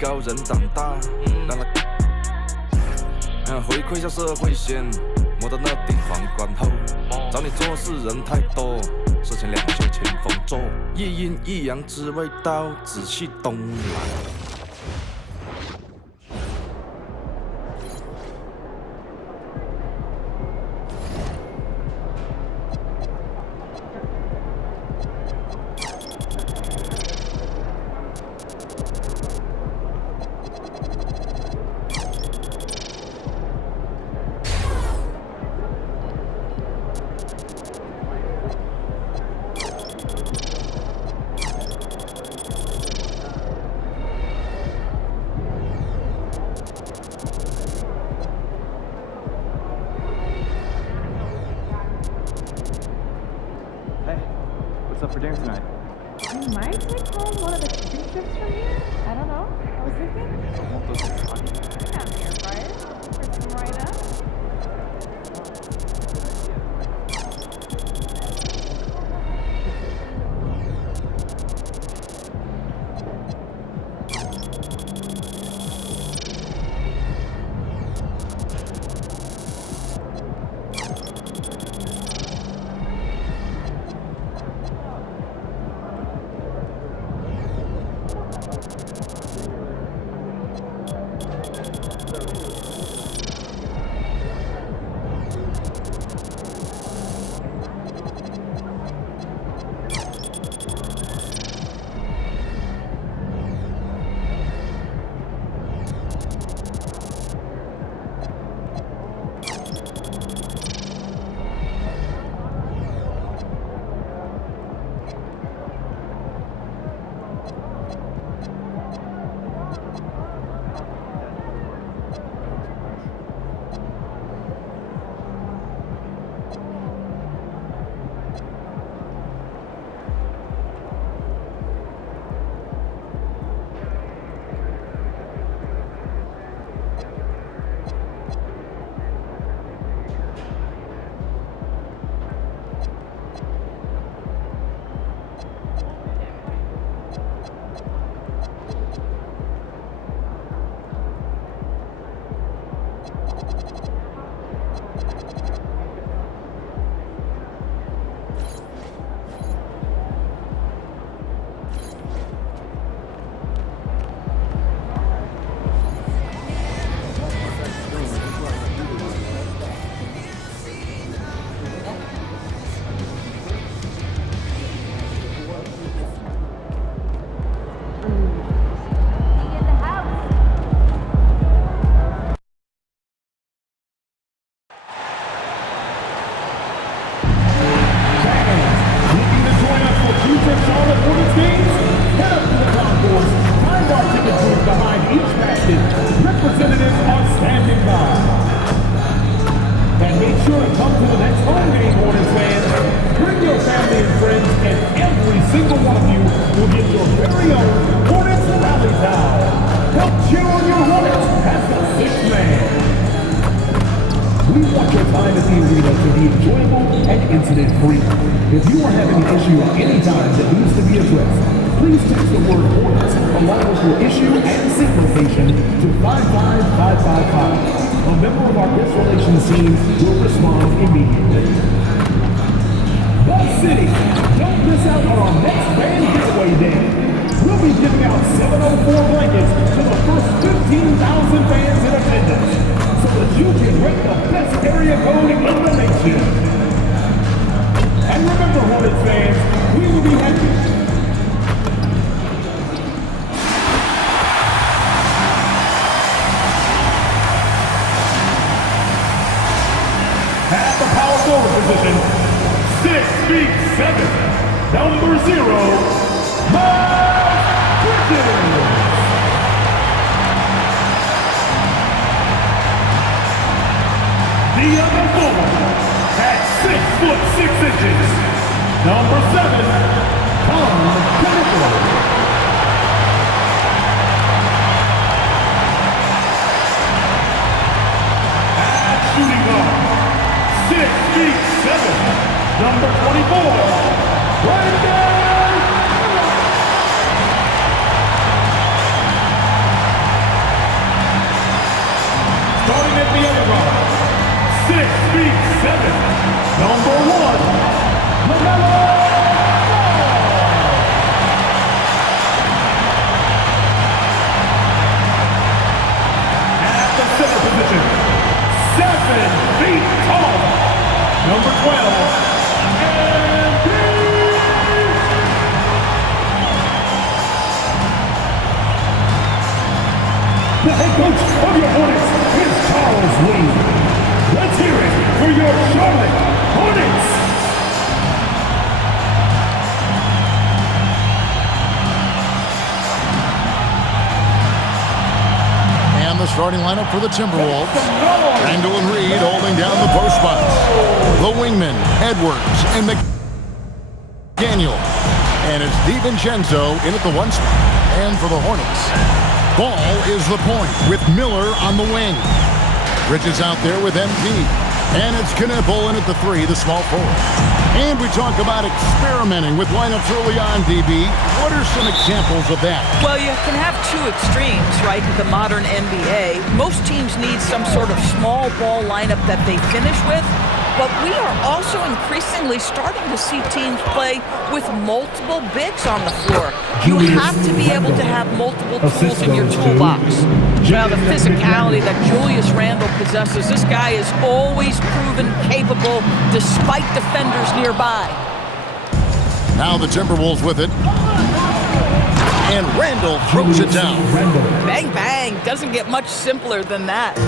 高人长大，让他回馈下社会先，摸到那顶皇冠后，找你做事人太多，事情两袖清风做，一阴一阳之谓道，紫气东来。What's up for dinner tonight? I might take home one of the chicken strips from here. I don't know. I was thinking. So won't those be hot? I have an air fryer. Fix them right up. Representatives are standing by. And make sure to come to the next home game, Hornets fans. Bring your family and friends, and every single one of you will get your very own Hornets rally towel. Help cheer on your Hornets as the sixth man. We want your time at the arena to be enjoyable and incident-free. If you are having an issue at any time that needs to be addressed, please text the word Hornets along with your issue and seat location to 55555. A member of our guest relations team will respond immediately. The City, don't miss out on our next fan giveaway day. We'll be giving out 704 blankets to the first 15,000 fans in attendance, so that you can rate the best area code in the nation. And remember, Hornets fans, we will be happy. At the power forward position, 6'7", number 0, Miles Bridges. The other forward, at 6'6", number 7, Tom Connell. Shooting guard, 6'7", number 24, Brandon. coach of your Hornets is Charles Lee. Let's hear it for your Charlotte Hornets. And the starting lineup for the Timberwolves. Randall and Reed holding down the post spots. The wingmen, Edwards and McDaniel. And it's DiVincenzo in at the 1 spot. And for the Hornets, Ball is the point with Miller on the wing. Bridges out there with MP. And it's Knipple in at the 3, the small forward. And we talk about experimenting with lineups early on, DB. What are some examples of that? Well, you can have two extremes, right, in the modern NBA. Most teams need some sort of small ball lineup that they finish with. But we are also increasingly starting to see teams play with multiple bigs on the floor. You have to be able to have multiple tools in your toolbox. Now, the physicality that Julius Randle possesses, this guy is always proven capable despite defenders nearby. Now the Timberwolves with it. And Randle throws it down. Bang, bang. Doesn't get much simpler than that.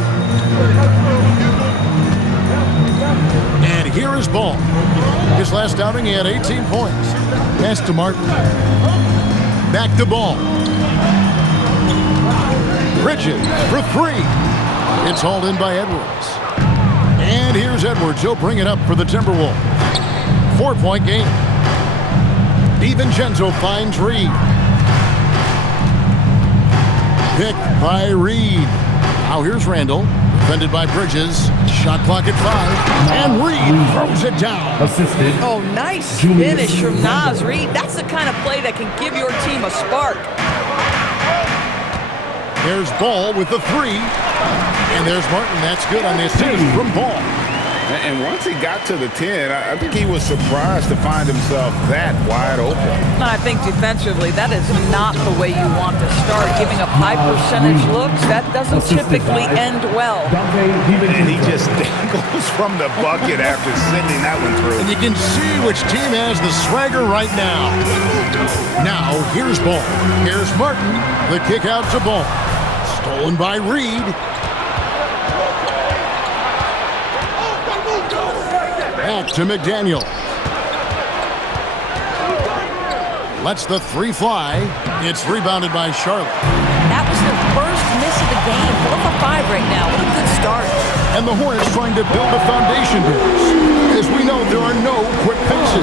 And here is Ball. His last outing, he had 18 points. Pass to Martin. Back to Ball. Bridges for 3. It's hauled in by Edwards. And here's Edwards. He'll bring it up for the Timberwolves. 4-point game. DiVincenzo finds Reed. Picked by Reed. Now here's Randall. Defended by Bridges. Shot clock at 5. And Reed throws it down. Assisted. Oh, nice finish from Naz Reid. That's the kind of play that can give your team a spark. There's Ball with the 3. And there's Martin. That's good on the assist from Ball. And once he got to the 10, I think he was surprised to find himself that wide open. And I think defensively, that is not the way you want to start. Giving up high percentage looks, that doesn't typically end well. And he just dangles from the bucket after sending that one through. And you can see which team has the swagger right now. Now, here's Ball. Here's Martin. The kick out to Ball. Stolen by Reed. Back to McDaniel. Lets the 3 fly. It's rebounded by Charlotte. That was the first miss of the game. 4 for 5 right now. What a good start. And the Hornets trying to build a foundation to this. As we know, there are no quick fixes.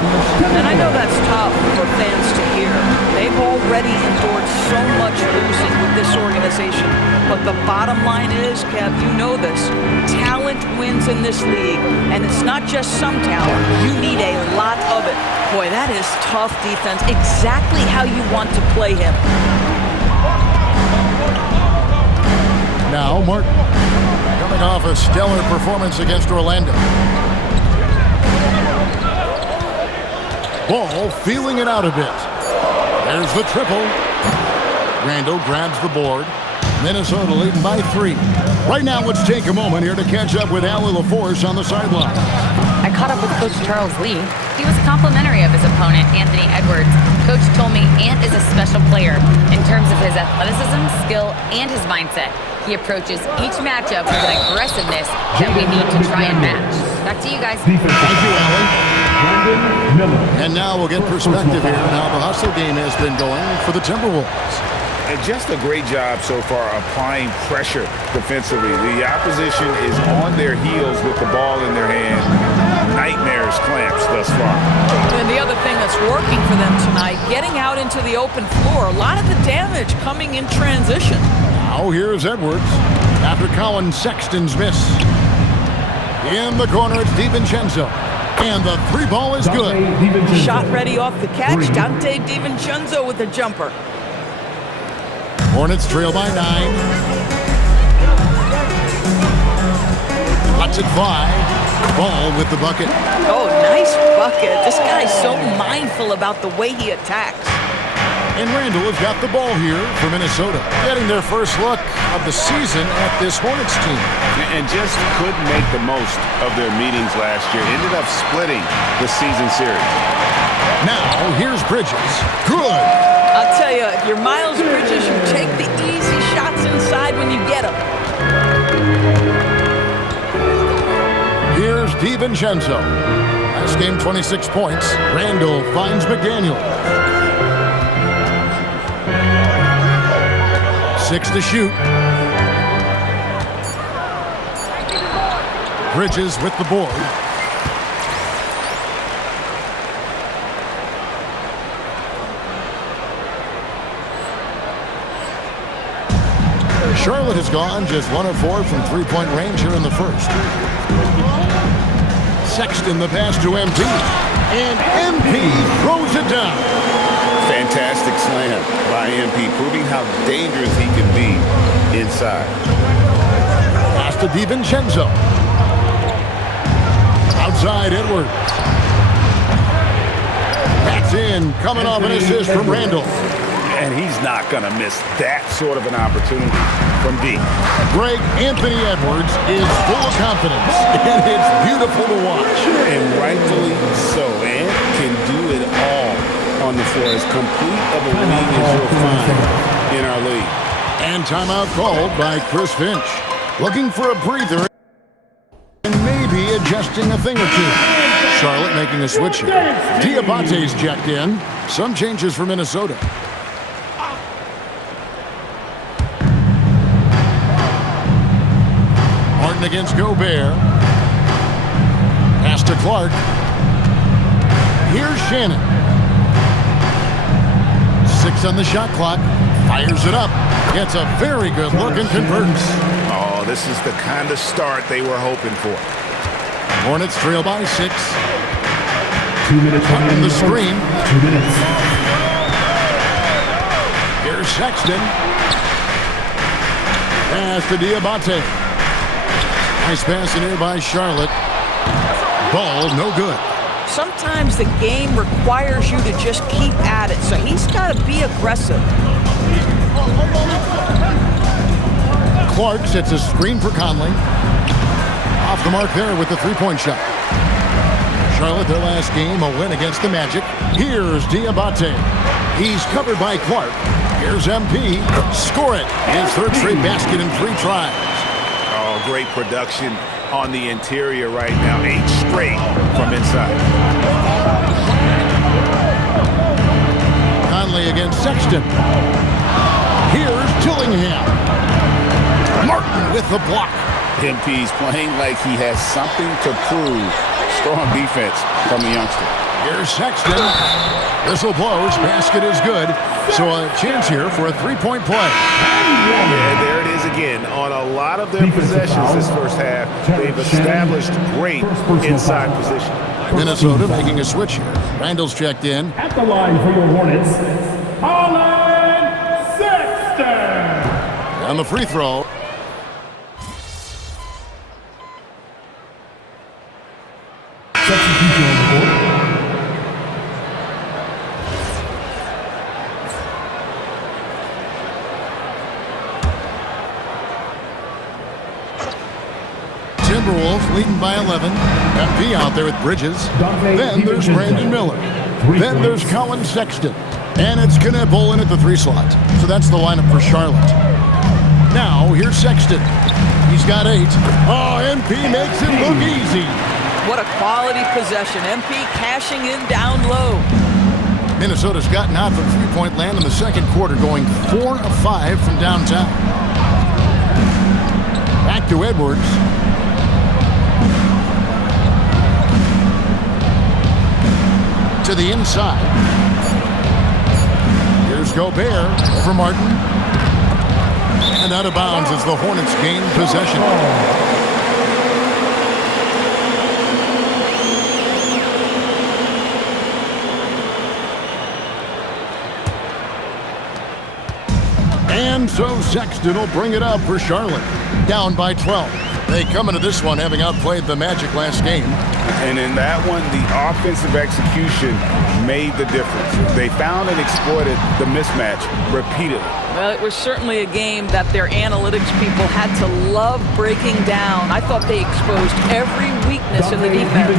And I know that's tough for fans to hear. They've already endured so much losing with this organization. But the bottom line is, Kev, you know this, talent wins in this league. And it's not just some talent. You need a lot of it. Boy, that is tough defense. Exactly how you want to play him. Now, Martin, coming off a stellar performance against Orlando. Ball feeling it out a bit. There's the triple. Randall grabs the board. Minnesota leading by 3. Right now, let's take a moment here to catch up with Allie LaForce on the sideline. I caught up with Coach Charles Lee. He was complimentary of his opponent, Anthony Edwards. Coach told me Ant is a special player in terms of his athleticism, skill, and his mindset. He approaches each matchup with an aggressiveness that we need to try and match. Back to you guys. Thank you, Allie. And now we'll get perspective here on how the hustle game has been going for the Timberwolves. And just a great job so far applying pressure defensively. The opposition is on their heels with the ball in their hand. Nightmares clamps thus far. And the other thing that's working for them tonight, getting out into the open floor. A lot of the damage coming in transition. Now here's Edwards after Colin Sexton's miss. In the corner, it's DiVincenzo. And the 3 ball is good. Shot ready off the catch. Dante DiVincenzo with the jumper. Hornets trail by 9. Lets it fly. Ball with the bucket. Oh, nice bucket. This guy's so mindful about the way he attacks. And Randall has got the ball here for Minnesota, getting their first look of the season at this Hornets team. And just couldn't make the most of their meetings last year. Ended up splitting the season series. Now, here's Bridges. Good. I'll tell you, if you're Miles Bridges, you take the easy shots inside when you get them. Here's DiVincenzo. Last game, 26 points. Randall finds McDaniel. 6 to shoot. Bridges with the board. Charlotte has gone just 1 of 4 from three-point range here in the first. Sexton the pass to MP. And MP throws it down. Fantastic slam by MP, proving how dangerous he can be inside. Pass to DiVincenzo. Outside Edwards. That's in, coming off an assist from Randall. And he's not going to miss that sort of an opportunity from D. Greg Anthony Edwards is full of confidence, and it's beautiful to watch. And rightfully so. And can do it all on the floor. As complete of a league as you'll find in our league. And timeout called by Chris Finch. Looking for a breather and maybe adjusting a thing or two. Charlotte making a switch here. Diabate's checked in. Some changes for Minnesota. Martin against Gobert. Pass to Clark. Here's Shannon. 6 on the shot clock. Fires it up. Gets a very good look and converts. Oh, this is the kind of start they were hoping for. Hornets trail by 6. 2 minutes On the screen. 2 minutes. Here's Sexton. Pass to Diabate. Nice pass in here by Charlotte. Ball no good. Sometimes the game requires you to just keep at it, so he's got to be aggressive. Clark sets a screen for Conley. Off the mark there with the three-point shot. Charlotte, their last game, a win against the Magic. Here's Diabate. He's covered by Clark. Here's MP. Score it. His third straight basket in 3 tries. Oh, great production on the interior right now. 8 straight from inside. Conley against Sexton. Here's Dillingham. Martin with the block. MP's playing like he has something to prove. Strong defense from the youngster. Here's Sexton. Whistle blows. Basket is good. So a chance here for a three-point play. Yeah, there it is again. On a lot of their possessions this first half, they've established great inside position. Minnesota making a switch here. Randall's checked in. At the line for your Hornets, Colin Sexton. On the free throw. Substitution on the board. Timberwolves leading by 11. MP out there with Bridges. Then there's Brandon Miller. Then there's Colin Sexton. And it's Kenneth Bolin at the 3 slot. So that's the lineup for Charlotte. Now, here's Sexton. He's got 8. Oh, MP makes it look easy. What a quality possession. MP cashing in down low. Minnesota's gotten out from three-point land in the second quarter, going 4 of 5 from downtown. Back to Edwards. To the inside. Here's Gobert over Martin. And out of bounds as the Hornets gain possession. And so Sexton will bring it up for Charlotte. Down by 12. They come into this one having outplayed the Magic last game. And in that one, the offensive execution made the difference. They found and exploited the mismatch repeatedly. Well, it was certainly a game that their analytics people had to love breaking down. I thought they exposed every weakness in the defense.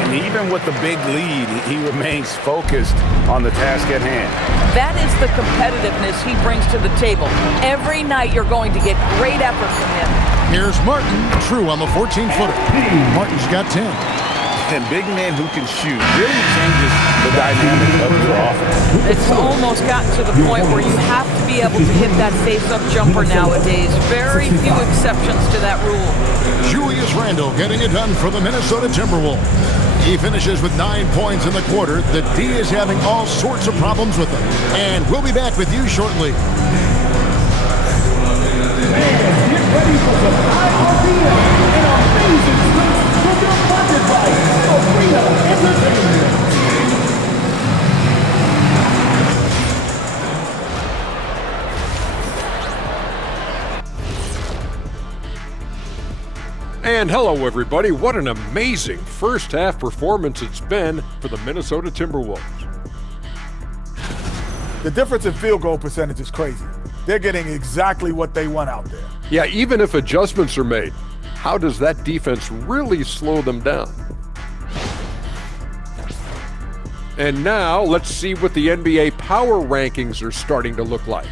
And even with the big lead, he remains focused on the task at hand. That is the competitiveness he brings to the table. Every night you're going to get great effort from him. Here's Martin, true on the 14-footer. Martin's got 10. And big men who can shoot really changes the dynamic of your offense. It's almost gotten to the point where you have to be able to hit that face-up jumper nowadays. Very few exceptions to that rule. Julius Randle getting it done for the Minnesota Timberwolves. He finishes with 9 points in the quarter. The D is having all sorts of problems with him. And we'll be back with you shortly. Get ready for some high RPM and amazing strength from your pocket by Arena Entertainment. And hello, everybody. What an amazing first half performance it's been for the Minnesota Timberwolves. The difference in field goal percentage is crazy. They're getting exactly what they want out there. Yeah, even if adjustments are made, how does that defense really slow them down? And now let's see what the NBA power rankings are starting to look like.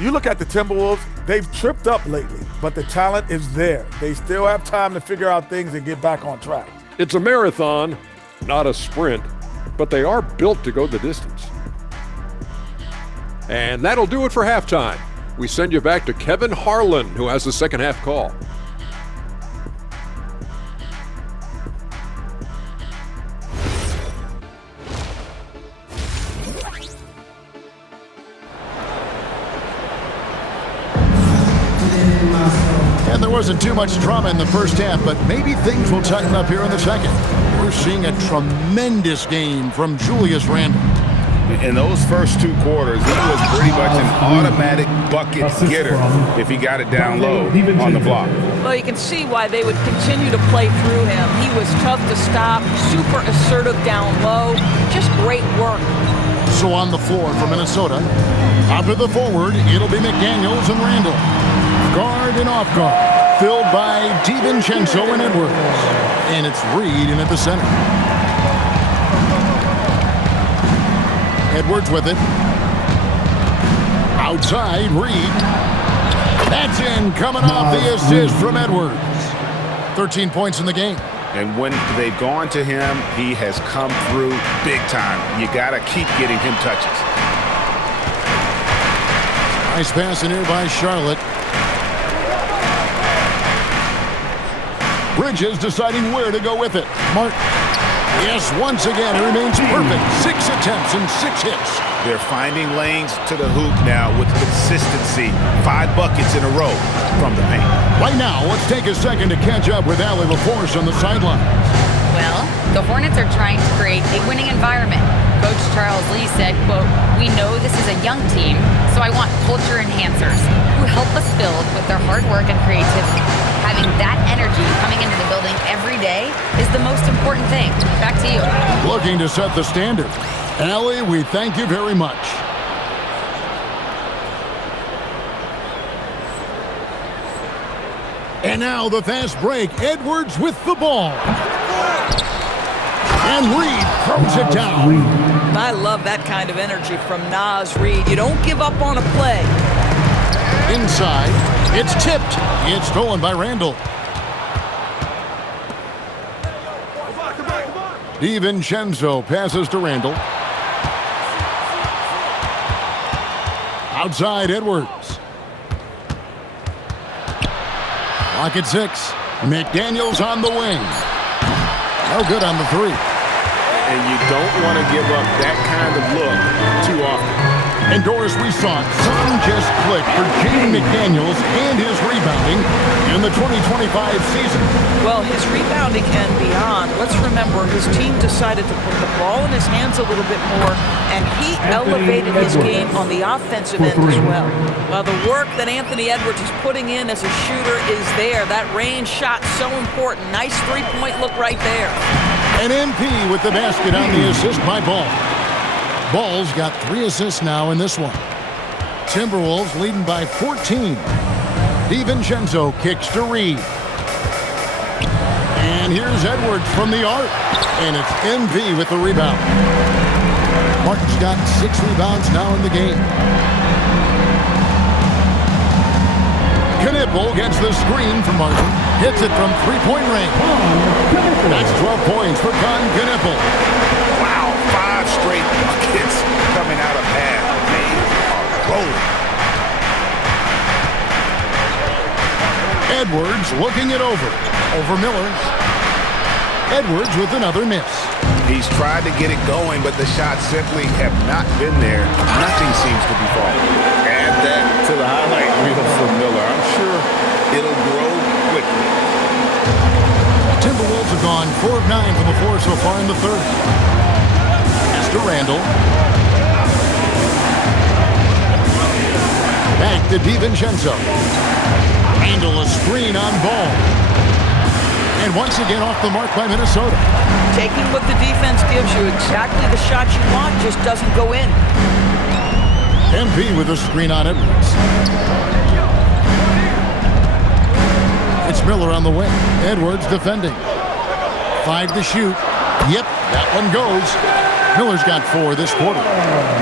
You look at the Timberwolves, they've tripped up lately, but the talent is there. They still have time to figure out things and get back on track. It's a marathon, not a sprint, but they are built to go the distance. And that'll do it for halftime. We send you back to Kevin Harlan, who has the second half call. And there wasn't too much drama in the first half, but maybe things will tighten up here in the second. We're seeing a tremendous game from Julius Randle. In those first 2 quarters, he was pretty much an automatic bucket getter if he got it down low on the block. Well, you can see why they would continue to play through him. He was tough to stop, super assertive down low, just great work. So on the floor for Minnesota, out to the forward, it'll be McDaniels and Randle. Guard and off guard, filled by DiVincenzo and Edwards. And it's Reed in at the center. Edwards with it. Outside, Reed. That's in, coming off the assist from Edwards. 13 points in the game. And when they've gone to him, he has come through big time. You got to keep getting him touches. Nice pass in here by Charlotte. Bridges deciding where to go with it. Martin. Yes, once again, it remains perfect. 6 attempts and 6 hits. They're finding lanes to the hoop now with consistency. 5 buckets in a row from the paint. Right now, let's take a second to catch up with Allie LaForce on the sideline. Well, the Hornets are trying to create a winning environment. Coach Charles Lee said, quote, "We know this is a young team, so I want culture enhancers who help us build with their hard work and creativity. Having that energy coming into the building every day is the most important thing." Back to you. Looking to set the standard. Allie, we thank you very much. And now the fast break. Edwards with the ball. And Reed throws it down. I love that kind of energy from Naz Reid. You don't give up on a play. Inside, it's tipped. It's stolen by Randle. DiVincenzo passes to Randle. Outside, Edwards. Clock at 6. McDaniels on the wing. No good on the 3. And you don't want to give up that kind of look too often. And Doris, we saw something just click for Jaden McDaniels and his rebounding in the 2025 season. Well, his rebounding and beyond. Let's remember, his team decided to put the ball in his hands a little bit more, and he elevated his game on the offensive end as well. Well, the work that Anthony Edwards is putting in as a shooter is there. That range shot so important. Nice three-point look right there. And MP with the basket on the assist by Ball. Ball's got 3 assists now in this one. Timberwolves leading by 14. DiVincenzo kicks to Reed. And here's Edwards from the arc. And it's MP with the rebound. Martin's got 6 rebounds now in the game. Knipple gets the screen from Martin. Hits it from three-point range. That's 12 points for Con Knipple. Wow, 5 straight buckets coming out of half. They are rolling. Edwards looking it over. Over Miller. Edwards with another miss. He's tried to get it going, but the shots simply have not been there. Nothing seems to be falling. Add that to the highlight reel for Miller. I'm sure it'll grow quickly. Timberwolves have gone 4 of 9 from the floor so far in the third. Pass to Randall. Back to DiVincenzo. Randall a screen on Ball. And once again off the mark by Minnesota. Taking what the defense gives you, exactly the shot you want, just doesn't go in. MP with a screen on Edwards. It's Miller on the wing. Edwards defending. 5 to shoot. Yep, that one goes. Miller's got 4 this quarter.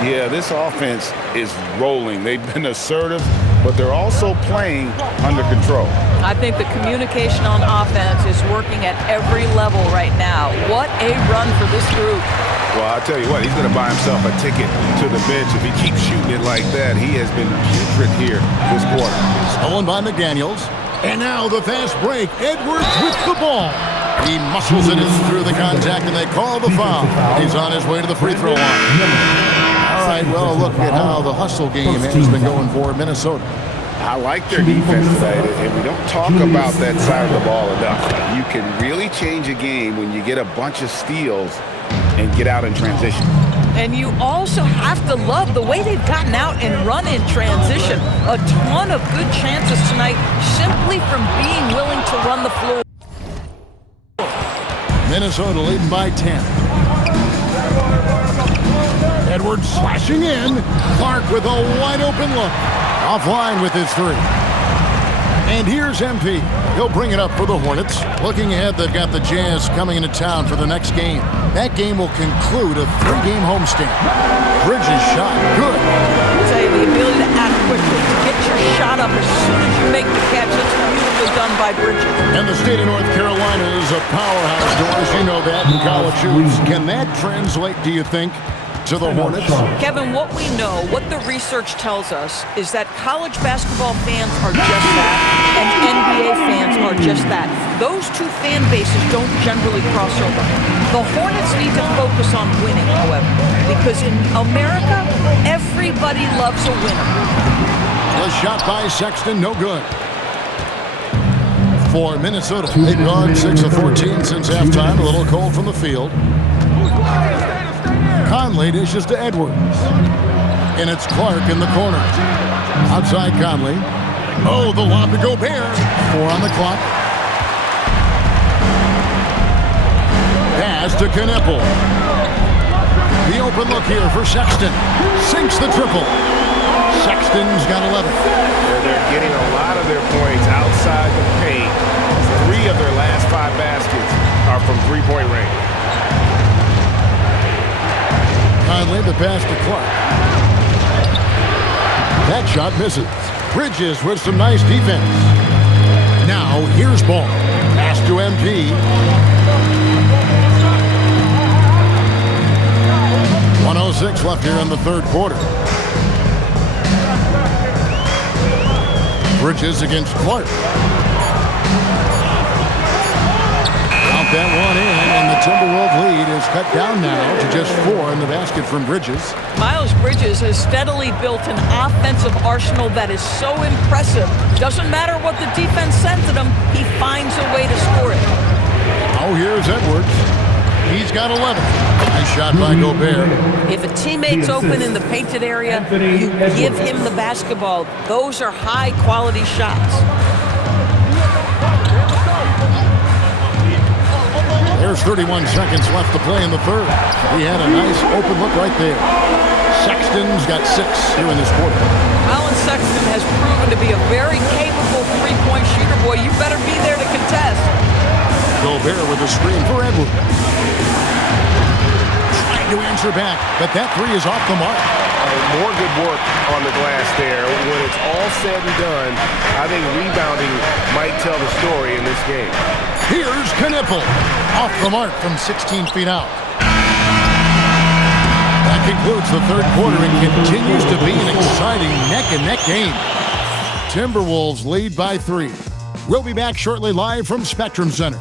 Yeah, this offense is rolling. They've been assertive, but they're also playing under control. I think the communication on offense is working at every level right now. What a run for this group. Well, I'll tell you what, he's going to buy himself a ticket to the bench if he keeps shooting it like that. He has been putrid here this quarter. Stolen by McDaniels. And now the fast break. Edwards with the ball. He muscles it in through the contact, and they call the foul. He's on his way to the free throw line. All right, well, look at how the hustle game has been going for Minnesota. I like their defense today, and we don't talk about that side of the ball enough. You can really change a game when you get a bunch of steals and get out in transition. And you also have to love the way they've gotten out and run in transition. A ton of good chances tonight simply from being willing to run the floor. Minnesota leading by 10. Edwards slashing in. Clark with a wide open look. Offline with his 3. And here's MP. He'll bring it up for the Hornets. Looking ahead, they've got the Jazz coming into town for the next game. That game will conclude a 3-game homestand. Bridges shot good. I'll tell you, the ability to act quickly, to get your shot up as soon as you make the catch, that's beautifully done by Bridges. And the state of North Carolina is a powerhouse, Doris. You know that in college hoops. Can that translate, do you think, to the Hornets? Kevin, what we know, what the research tells us, is that college basketball fans are just that, and NBA fans are just that. Those two fan bases don't generally cross over. The Hornets need to focus on winning, however, because in America, everybody loves a winner. The shot by Sexton, no good. For Minnesota, they've gone 6 of 14 since halftime, a little cold from the field. Conley dishes to Edwards. And it's Clark in the corner. Outside Conley. Oh, the lob to Gobert. 4 on the clock. Pass to Knipple. The open look here for Sexton. Sinks the triple. Sexton's got 11. They're getting a lot of their points outside the paint. 3 of their last 5 baskets are from three-point range. Conley, the pass to Clark. That shot misses. Bridges with some nice defense. Now, here's Ball. Pass to MP. 1:06 left here in the third quarter. Bridges against Clark. Count that one in, and the Timberwolves lead is cut down now to just 4 in the basket from Bridges. Miles Bridges has steadily built an offensive arsenal that is so impressive. Doesn't matter what the defense sends at him, he finds a way to score it. Oh, here's Edwards. He's got 11. Nice shot by Gobert. If a teammate's open in the painted area, you give him the basketball. Those are high-quality shots. There's 31 seconds left to play in the third. He had a nice open look right there. Sexton's got 6 here in this quarter. Colin Sexton has proven to be a very capable three-point shooter. Boy, you better be there to contest. Gobert with a screen for Edwards. Trying to answer back, but that 3 is off the mark. more good work on the glass there. When it's all said and done, I think rebounding might tell the story in this game. Here's Knipple. Off the mark from 16 feet out. That concludes the third quarter and continues to be an exciting neck-and-neck game. Timberwolves lead by 3. We'll be back shortly live from Spectrum Center.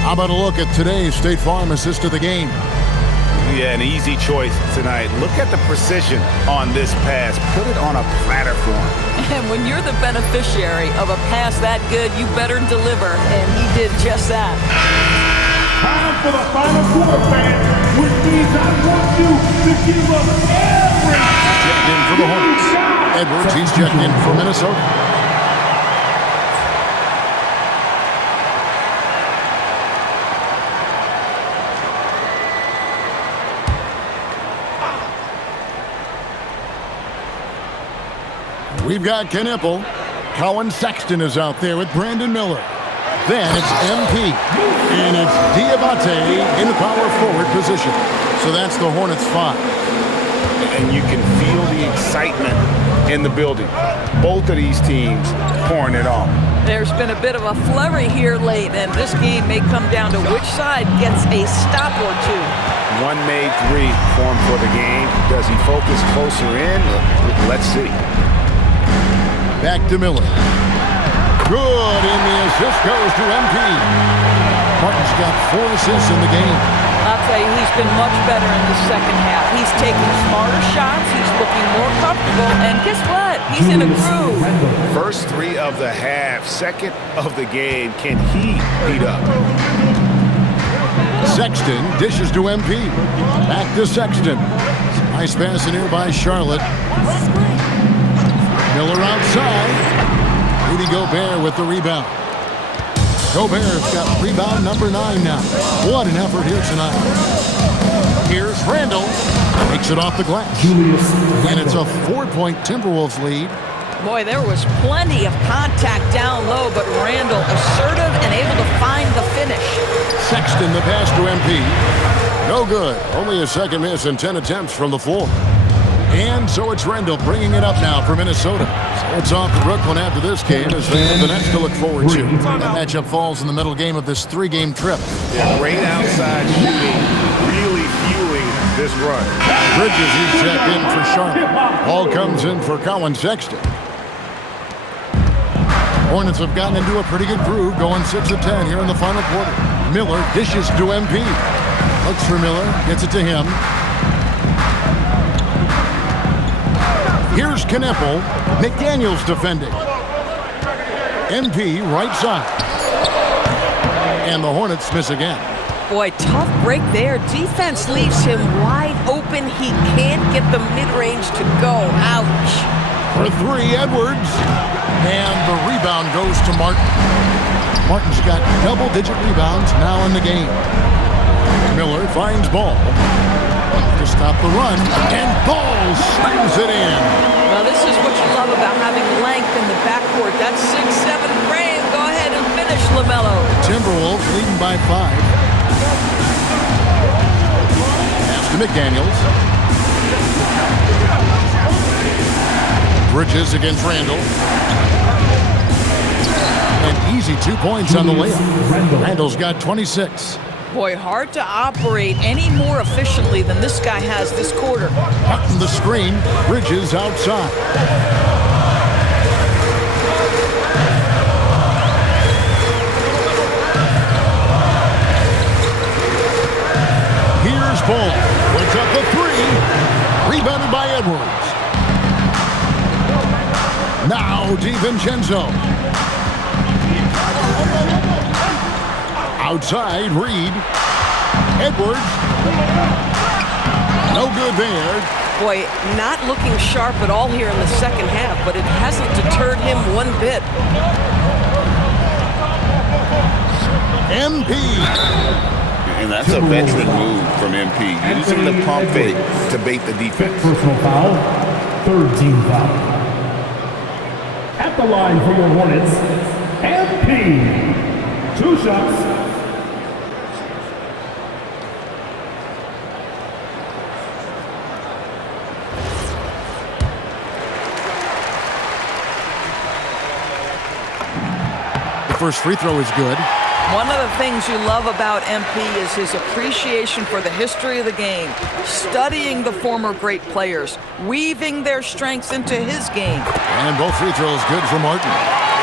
How about a look at today's State Farm assist of the game? Yeah, an easy choice tonight. Look at the precision on this pass. Put it on a platter for him. And when you're the beneficiary of a pass that good, you better deliver. And he did just that. Time for the final quarter, fans, which means I want you to give us everything. Checked in for the Hornets. Edwards, he's checked in for Minnesota. We've got Knipple. Colin Sexton is out there with Brandon Miller. Then it's MP. And it's Diabate in the power forward position. So that's the Hornets 5. And you can feel the excitement in the building. Both of these teams pouring it on. There's been a bit of a flurry here late, and this game may come down to which side gets a stop or two. One made 3 formed for the game. Does he focus closer in? Let's see. Back to Miller. Good, and the assist goes to MP. Martin's got 4 assists in the game. I'll tell you, he's been much better in the second half. He's taking smarter shots, he's looking more comfortable, and guess what? He's in a groove. First 3 of the half, second of the game. Can he beat up? Sexton dishes to MP. Back to Sexton. Nice pass in here by Charlotte. Miller outside. Rudy Gobert with the rebound. Gobert's got rebound number 9 now. What an effort here tonight. Here's Randall. Takes it off the glass. And it's a 4-point Timberwolves lead. Boy, there was plenty of contact down low, but Randall assertive and able to find the finish. Sexton, the pass to MP. No good. Only a second miss and 10 attempts from the floor. And so it's Randall bringing it up now for Minnesota. So it's off to Brooklyn after this game as they have the next to look forward to. That matchup falls in the middle game of this 3-game trip. Yeah, great outside shooting, really fueling this run. Bridges, he's checked in for Charlotte. Ball comes in for Colin Sexton. Hornets have gotten into a pretty good groove, going 6 of 10 here in the final quarter. Miller dishes to MP. Looks for Miller, gets it to him. Here's Knipple. McDaniels defending. MP right side. And the Hornets miss again. Boy, tough break there. Defense leaves him wide open. He can't get the mid-range to go. Ouch. For 3, Edwards. And the rebound goes to Martin. Martin's got double-digit rebounds now in the game. Miller finds Ball. To stop the run, and Ball slams it in. Well, this is what you love about having length in the backcourt. That 6'7" frame. Go ahead and finish, LaMelo. Timberwolves leading by 5. Pass to McDaniels. Bridges against Randall. An easy 2 points on the layup. Randall's got 26. Boy, hard to operate any more efficiently than this guy has this quarter. Cutting the screen, Bridges outside. Here's Ball. Puts up the 3. Rebounded by Edwards. Now DiVincenzo. Outside, Reed. Edwards. No good there. Boy, not looking sharp at all here in the second half, but it hasn't deterred him one bit. MP. And that's a veteran move from MP, using the pump fake to bait the defense. Personal foul, third team foul. At the line for your Hornets, MP. 2 shots. First free throw is good. One of the things you love about MP is his appreciation for the history of the game, studying the former great players, weaving their strengths into his game. And both free throws good for Martin.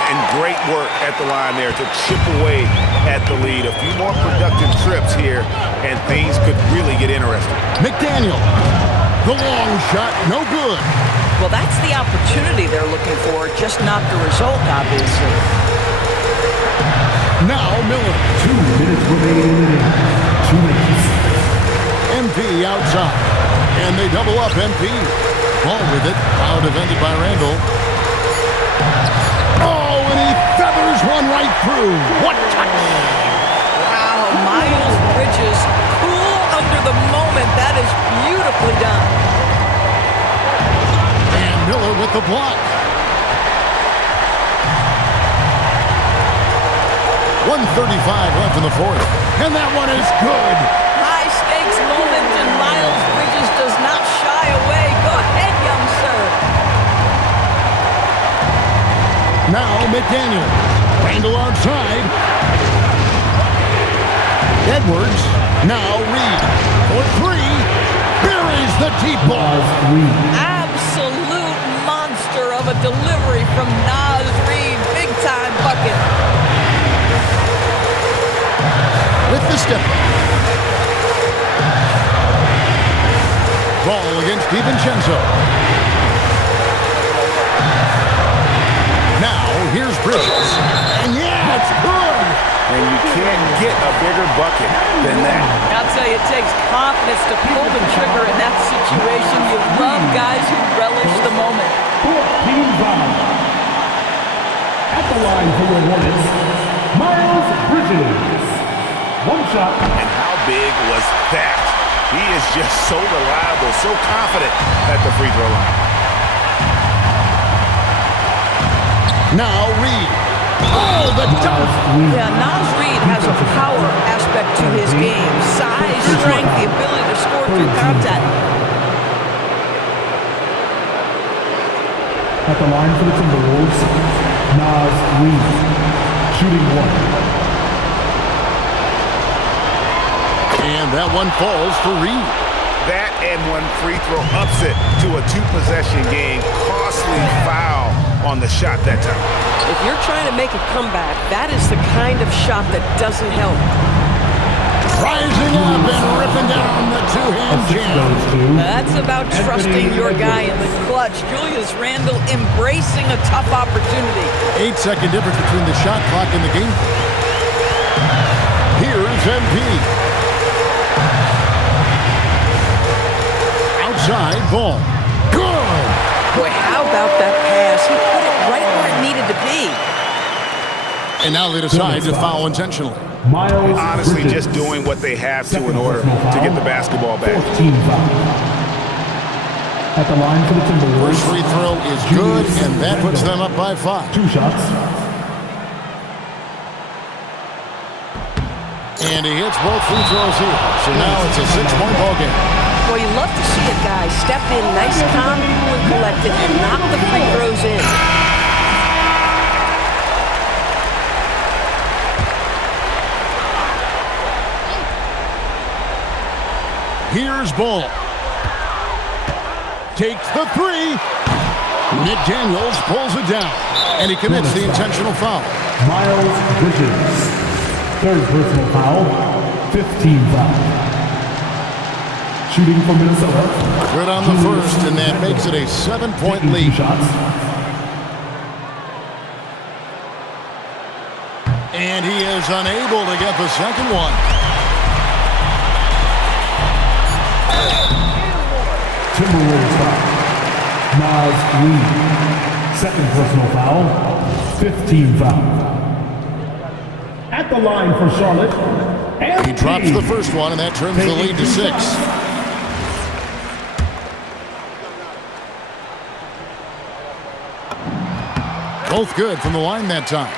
And great work at the line there to chip away at the lead. A few more productive trips here, and things could really get interesting. McDaniel, the long shot, no good. Well, that's the opportunity they're looking for, just not the result, obviously. Now Miller. 2 minutes remaining in the game. 2 minutes. MP outside. And they double up MP. Ball with it. Now defended by Randall. Oh, and he feathers one right through. What touch! Wow, Miles Bridges, cool under the moment. That is beautifully done. And Miller with the block. 1:35 left in the fourth. And that one is good. High stakes moment, and Miles Bridges does not shy away. Go ahead, young sir. Now McDaniel. Randall outside. Edwards. Now Reed. For 3. Buries the deep ball. Absolute monster of a delivery from Naz Reid. Big time bucket. With the step. Ball against DiVincenzo. Now, here's Bridges. And yeah, it's good! And you can't get a bigger bucket than that. I'll tell you, it takes confidence to pull the trigger in that situation. You love guys who relish the moment. 14 foul. At the line for your Hornets, Miles Bridges. 1 shot. And how big was that? He is just so reliable, so confident at the free throw line. Now Reed. Oh, the dunk! Yeah, Naz Reid has a power aspect to his game. Size, strength, the ability to score through contact. At the line for the Timberwolves, Naz Reid. Shooting 1. And that one falls for Reed. That and one free throw ups it to a 2-possession game. Costly foul on the shot that time. If you're trying to make a comeback, that is the kind of shot that doesn't help. Rising up and ripping down the two-hand jam. That's about trusting your guy in the clutch. Julius Randle embracing a tough opportunity. 8-second difference between the shot clock and the game. Here's MP. Outside ball. Good! Boy, how about that pass? He put it right where it needed to be. And now they decide to foul intentionally. Honestly, just doing what they have to in order to get the basketball back. 14 foul. At the line for the Timberwolves. First free throw is good, and that puts them up by 5. 2 shots. And he hits both free throws here. So now it's a 6-point ball game. Well, you love to see a guy step in nice, calm, cool, and collected and knock the free throws in. Here's Ball. Takes the 3. McDaniels pulls it down. And he commits the intentional foul. Miles Bridges. 3rd personal foul. 15 foul. Shooting for Minnesota. Good on the first, and that makes it a 7-point lead. Shots. And he is unable to get the second one. Timberwolves foul. Naz Reid. 2nd personal foul. 15 foul. At the line for Charlotte, He drops the first one, and that turns the lead to 6. Both good from the line that time.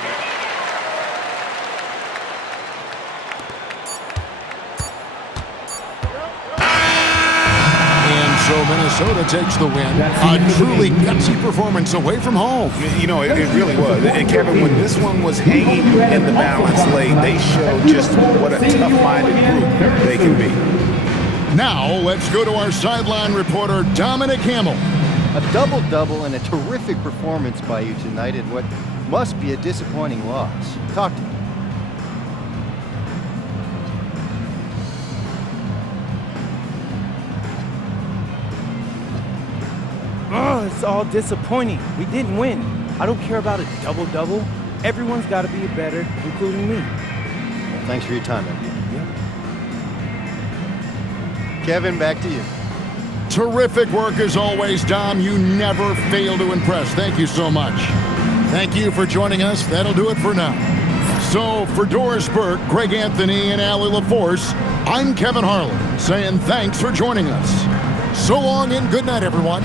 And so Minnesota takes the win. A truly gutsy performance away from home. You know, it really was. And Kevin, when this one was hanging in the balance lane, they showed just what a tough-minded group they can be. Now, let's go to our sideline reporter, Dominic Hamill. A double-double and a terrific performance by you tonight in what must be a disappointing loss. Talk to me. Oh, it's all disappointing. We didn't win. I don't care about a double-double. Everyone's got to be better, including me. Well, thanks for your time, man. Kevin, back to you. Terrific work as always, Dom. You never fail to impress. Thank you so much. Thank you for joining us. That'll do it for now. So, for Doris Burke, Greg Anthony, and Allie LaForce, I'm Kevin Harlan, saying thanks for joining us. So long and good night, everyone.